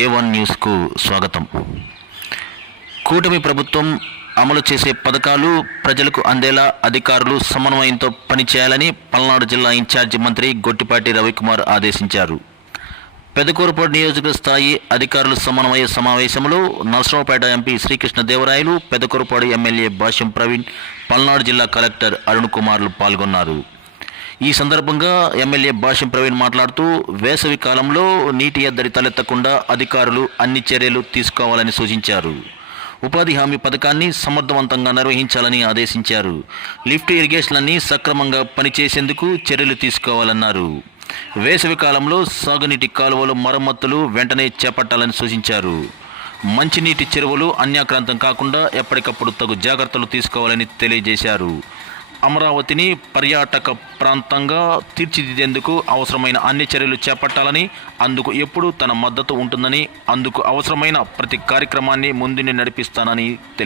A1 న్యూస్కు స్వాగతం. కూటమి ప్రభుత్వం అమలు చేసే పథకాలు ప్రజలకు అందేలా అధికారులు సమన్వయంతో పనిచేయాలని పల్నాడు జిల్లా ఇన్ఛార్జి మంత్రి గొట్టిపాటి రవికుమార్ ఆదేశించారు. పెదకూరుపాడు నియోజకవర్గ స్థాయి అధికారుల సమన్వయ సమావేశంలో నరసరావుపేట ఎంపీ శ్రీకృష్ణదేవరాయలు, పెదకూరుపాడు ఎమ్మెల్యే భాష్యం ప్రవీణ్, పల్నాడు జిల్లా కలెక్టర్ అరుణ్ కుమార్లు పాల్గొన్నారు. ఈ సందర్భంగా ఎమ్మెల్యే భాష్యం ప్రవీణ్ మాట్లాడుతూ, వేసవి కాలంలో నీటి ఎద్దడి తలెత్తకుండా అధికారులు అన్ని చర్యలు తీసుకోవాలని సూచించారు. ఉపాధి హామీ పథకాన్ని సమర్థవంతంగా నిర్వహించాలని ఆదేశించారు. లిఫ్ట్ ఇరిగేషన్లన్నీ సక్రమంగా పనిచేసేందుకు చర్యలు తీసుకోవాలన్నారు. వేసవి కాలంలో సాగునీటి కాలువలు మరమ్మతులు వెంటనే చేపట్టాలని సూచించారు. మంచినీటి చెరువులు అన్యాక్రాంతం కాకుండా ఎప్పటికప్పుడు తగు జాగ్రత్తలు తీసుకోవాలని తెలియజేశారు. అమరావతిని పర్యాటక ప్రాంతంగా తీర్చిదిద్దేందుకు అవసరమైన అన్ని చర్యలు చేపట్టాలని, అందుకు ఎప్పుడూ తన మద్దతు ఉంటుందని, అందుకు అవసరమైన ప్రతి కార్యక్రమాన్ని ముందుని నడిపిస్తానని తెలియజేశారు.